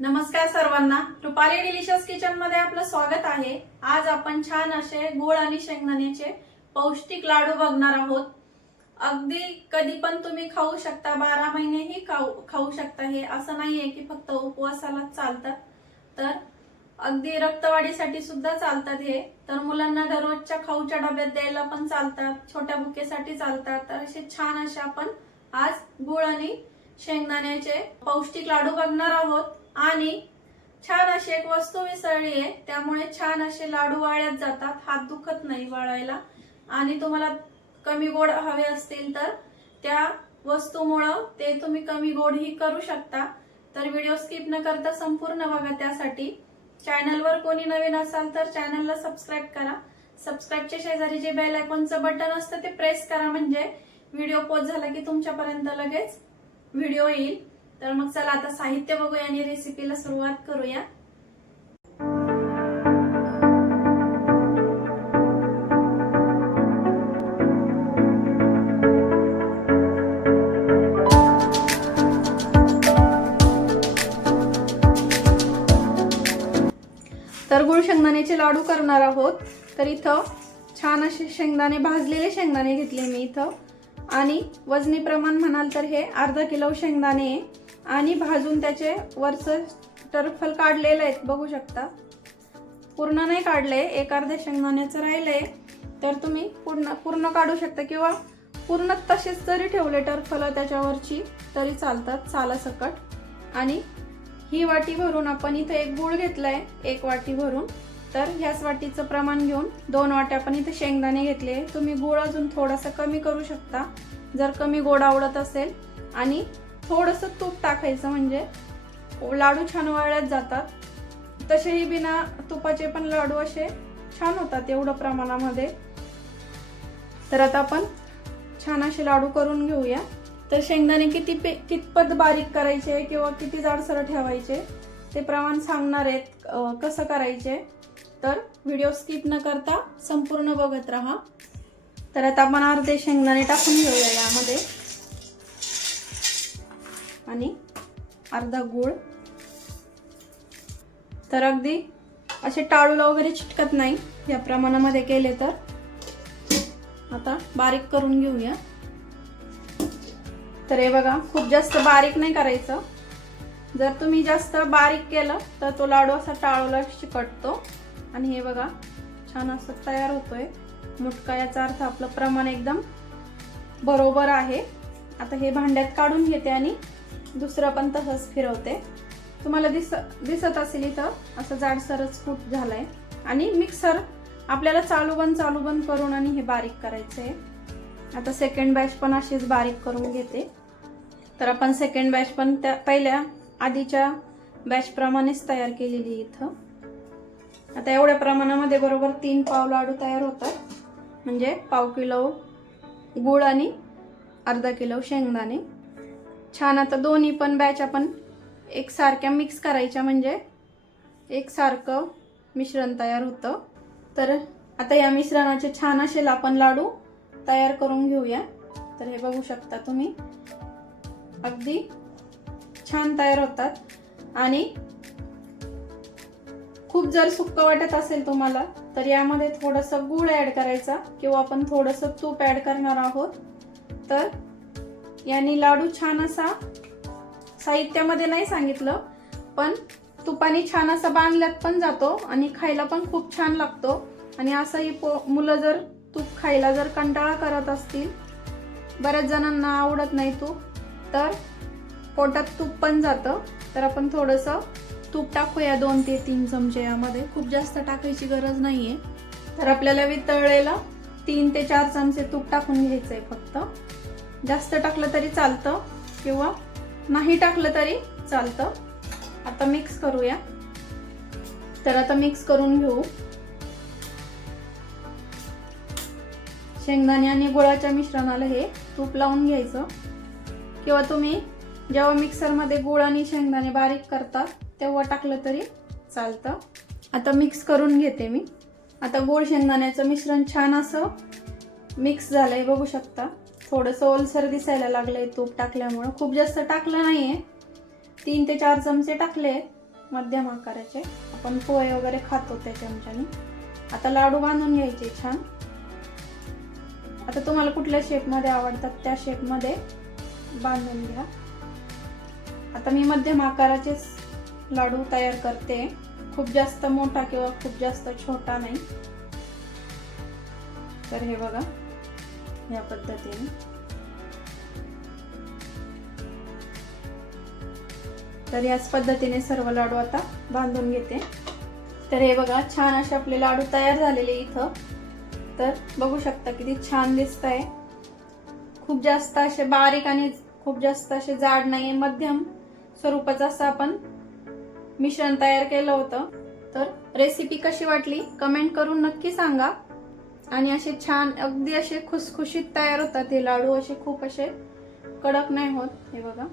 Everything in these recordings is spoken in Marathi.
नमस्कार सर्वांना, रुपाली डिलिशियस किचन मध्ये आपलं स्वागत आहे। आज आपण छान असे गूळ आणि शेंगदाण्याचे पौष्टिक लाडू बघणार आहोत। अगदी कधी पण तुम्ही खाऊ शकता, 12 महिनेही खाऊ शकता। हे असं नाहीये की फक्त उपवासाला चालतात, तर अगदी रक्तवाढीसाठी सुद्धा चालतात हे। तर मुलांना दररोजच्या खाऊच्या डब्यात द्यायला पण चालतात, छोट्या भुकेसाठी चालतात। तर असे छान असे आपण आज गूळ आणि शेंगदाण्याचे पौष्टिक लाडू बघणार आहोत। आणि छान अशी एक वस्तू मिसळली आहे, त्यामुळे छान असे लाडू वाळत जातात, हात दुखत नाही वाळायला। आणि तुम्हाला कमी गोड हवे असतील तर त्या वस्तूमुळे ते तुम्ही कमी गोड ही करू शकता। तर व्हिडिओ स्किप न करता संपूर्ण बघा। त्यासाठी चॅनलवर कोणी नवीन असाल तर चॅनलला सबस्क्राइब करा। सबस्क्राइबच्या शेजारी जे बेल आयकॉनचं बटन असतं ते प्रेस करा, म्हणजे व्हिडिओ पोस्ट झाला की तुमच्यापर्यंत लगेच व्हिडिओ येईल। तर मग चला आता साहित्य बघूया आणि रेसिपीला सुरुवात करूया। तर गूळ शेंगदाण्याचे लाडू करणार आहोत। तर इथं छान असे शेंगदाणे, भाजलेले शेंगदाणे घेतले मी इथं। आणि वजनी प्रमाण म्हणाल तर हे अर्धा किलो शेंगदाणे आहे। आणि भाजून त्याचे वरचं टरफल काढलेलं आहे, बघू शकता। पूर्ण नाही काढले, एक अर्ध्या शेंगदाण्याचं राहिलंय, तर तुम्ही पूर्ण काढू शकता किंवा पूर्ण तसेच जरी ठेवले टरफल त्याच्यावरची तरी चालतात, सालासकट। आणि ही वाटी भरून आपण इथे एक गूळ घेतलाय, एक वाटी भरून। तर ह्याच वाटीचं प्रमाण घेऊन 2 वाट्या आपण इथे शेंगदाणे घेतले। तुम्ही गूळ अजून थोडासा कमी करू शकता जर कमी गोड आवडत असेल। आणि थोडंसं तूप टाकायचं, म्हणजे लाडू छान वळल्यात जातात। तसेही बिना तुपाचे पण लाडू असे छान होतात एवढं प्रमाणामध्ये। तर आता आपण छान असे लाडू करून घेऊया। तर शेंगदाणे कितपत बारीक करायचे किंवा किती जाडसर ठेवायचे ते प्रमाण सांगणार आहेत, कसं करायचे। तर व्हिडिओ स्किप न करता संपूर्ण बघत राहा। तर आता आपण अर्धे शेंगदाणे टाकून घेऊया यामध्ये, आणि अर्धा गूळ। तर अगदी असे टाळूला वगैरे चिटकत नाही या प्रमाणामध्ये केले तर। आता बारीक करून घेऊया। तर हे बघा, खूप जास्त बारीक नाही करायचं। जर तुम्ही जास्त बारीक केलं तर तो लाडू असा टाळूला चिकटतो। आणि हे बघा छान असं तयार होतोय मुटका, याचा अर्थ आपलं प्रमाण एकदम बरोबर आहे। आता हे भांड्यात काढून घेते आणि दुसरं पण तसंच फिरवते। तुम्हाला दिसत असेल इथं असं जाडसरच कूट झालाय। आणि मिक्सर आपल्याला चालू बंद करून आणि हे बारीक करायचंय। आता सेकंड बॅच पण अशीच बारीक करून घेते। तर आपण सेकंड बॅच पण त्या पहिल्या आधीच्या बॅच प्रमाणेच तयार केलेली इथं। आता एवढ्या प्रमाणामध्ये बरोबर 3 पाव लाडू तयार होतात, म्हणजे पाव किलो गूळ आणि अर्धा किलो शेंगदाणे। छान आता दोन्ही पण बॅच आपण एकसारख्या मिक्स करायच्या, म्हणजे एकसारखं मिश्रण तयार होतं। तर आता या मिश्रणाचे छान असे आपण लाडू तयार करून घेऊया। तर हे बघू शकता तुम्ही, अगदी छान तयार होतात। आणि खूप जर सुक्क वाटत असेल तुम्हाला तर यामध्ये थोडंसं गूळ ऍड करायचा, किंवा आपण थोडंसं तूप ऍड करणार आहोत। तर याने लाडू छान असा, साहित्यामध्ये नाही सांगितलं पण तुपाने छान असा बांधल्यात पण जातो आणि खायला पण खूप छान लागतो। आणि असंही मुलं जर तूप खायला जर कंटाळा करत असतील, बऱ्याच जणांना आवडत नाही तूप, तर पोटात तूप पण जातं। तर आपण थोडंसं तूप टाकूया, 2 ते 3 चमचे यामध्ये, खूप जास्त टाकायची गरज नाहीये। तर आपल्याला वितळलेला 3 ते 4 चमचे तूप टाकून घ्यायचंय फक्त। जास्त टाकलं तरी चालतं किंवा नाही टाकलं तरी चालतं। आता मिक्स करूया। तर आता मिक्स करून घेऊ। शेंगदाणे आणि गुळाच्या मिश्रणाला हे तूप लावून घ्यायचं, किंवा तुम्ही जेव्हा मिक्सरमध्ये गूळ आणि शेंगदाणे बारीक करता तेव्हा टाकलं तरी चालतं। आता मिक्स करून घेते मी। आता गूळ शेंगदाण्याचं मिश्रण छान असं मिक्स झालंय, बघू शकता। थोडंसं ओलसर दिसायला लागलंय तूप टाकल्यामुळे, खूप जास्त टाकलं नाहीये, 3 ते 4 चमचे टाकले। मध्यम आकाराचे. आपण पोहे वगैरे खातो त्या चमच्याने. आता लाडू बांधून घ्यायचे छान. आता तुम्हाला कुठल्या शेप मध्ये आवडतात त्या शेप मध्ये बांधून घ्या. आता मी मध्यम आकाराचे लाडू तयार करते. खूप जास्त मोठा किंवा खूप जास्त छोटा नाही. तर हे बघा या पद्धतीने. तर याच पद्धतीने सर्व लाडू आता बांधून घेते. तर हे बघा छान असे आपले लाडू तयार झालेले इथं. तर बघू शकता किती छान दिसत आहे. खूप जास्त असे बारीक आणि खूप जास्त असे जाड नाही, मध्यम स्वरूपाचं असं आपण मिश्रण तयार केलं होतं. तर रेसिपी कशी वाटली कमेंट करून नक्की सांगा. आणि असे छान अगदी असे खुसखुशीत तयार होतात हे लाडू. असे खूप असे कडक नाही होत. हे बघा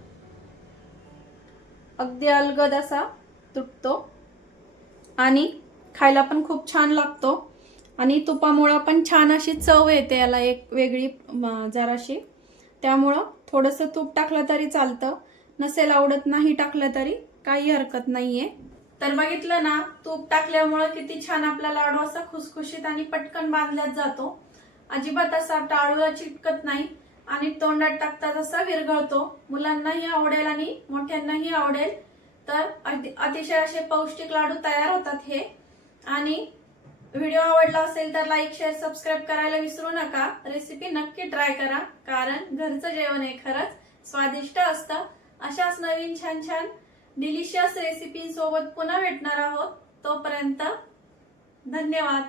अगदी अलगद असा तुटतो आणि खायला पण खूप छान लागतो. आणि तुपामुळे पण छान अशी चव येते याला, एक वेगळी जराशी. त्यामुळं थोडंसं तूप टाकलं तरी चालतं. नसेल आवडत नाही टाकलं तरी काही हरकत नाहीये. तर बघितलं ना, तूप टाकल्यामुळे किती छान आपला लाडू असा खुसखुशीत आणि पटकन बांधल्यात जातो. अजिबात असा टाळूला चिटकत नाही आणि तोंडात टाकतात असा विरघळतो. मुलांनाही आवडेल आणि मोठ्यांनाही आवडेल. तर अतिशय असे पौष्टिक लाडू तयार होतात हे. आणि व्हिडिओ आवडला असेल तर लाईक शेअर सबस्क्राईब करायला विसरू नका. रेसिपी नक्की ट्राय करा, कारण घरचं जेवण हे खरंच स्वादिष्ट असतं. अशाच नवीन छान छान डिलिशियस रेसिपी सोबत पुन्हा भेटणार आहोत. तोपर्यंत धन्यवाद.